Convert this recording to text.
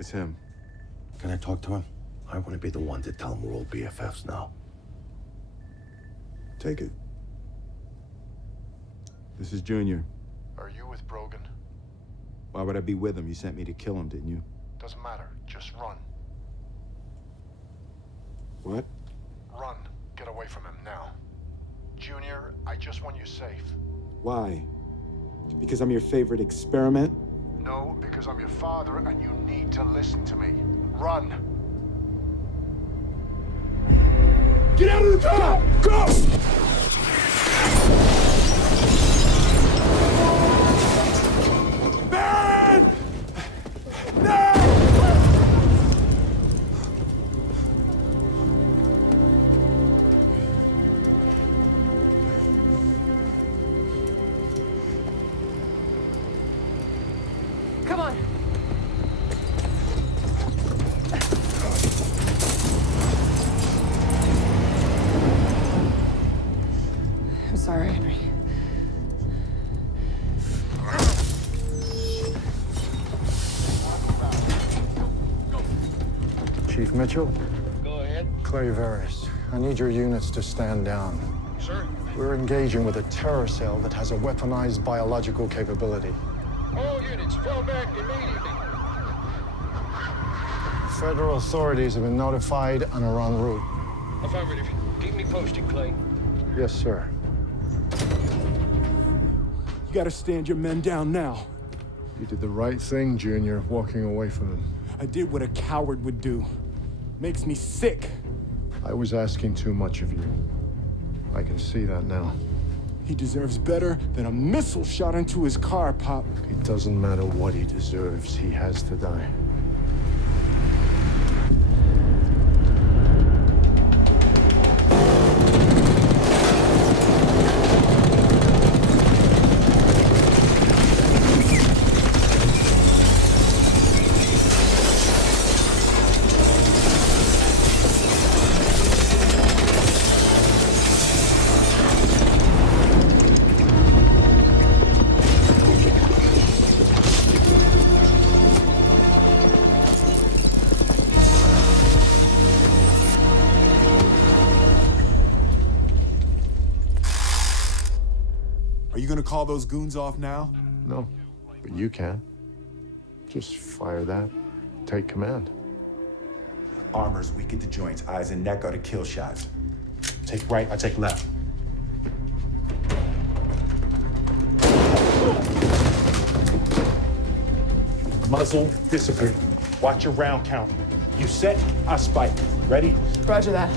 It's him. Can I talk to him? I want to be the one to tell him we're all BFFs now. Take it. This is Junior. Are you with Brogan? Why would I be with him? You sent me to kill him, didn't you? Doesn't matter. Just run. What? Run. Get away from him now. Junior, I just want you safe. Why? Because I'm your favorite experiment? No, because I'm your father and you need to listen to me. Run! Get out of the car! Go! Man! No! Come on. I'm sorry, Henry. Chief Mitchell? Go ahead. Clay Veris. I need your units to stand down. Sir? We're engaging with a terror cell that has a weaponized biological capability. All units, fall back immediately. Federal authorities have been notified and are en route. Affirmative. Keep me posted, Clay. Yes, sir. You gotta stand your men down now. You did the right thing, Junior, walking away from him. I did what a coward would do. Makes me sick. I was asking too much of you. I can see that now. He deserves better than a missile shot into his car, Pop. It doesn't matter what he deserves. He has to die. Are you gonna call those goons off now? No, but you can. Just fire that. Take command. Armor's weak at the joints. Eyes and neck are the kill shots. Take right, I take left. Muzzle, disappear. Watch your round count. You set, I spike. Ready? Roger that.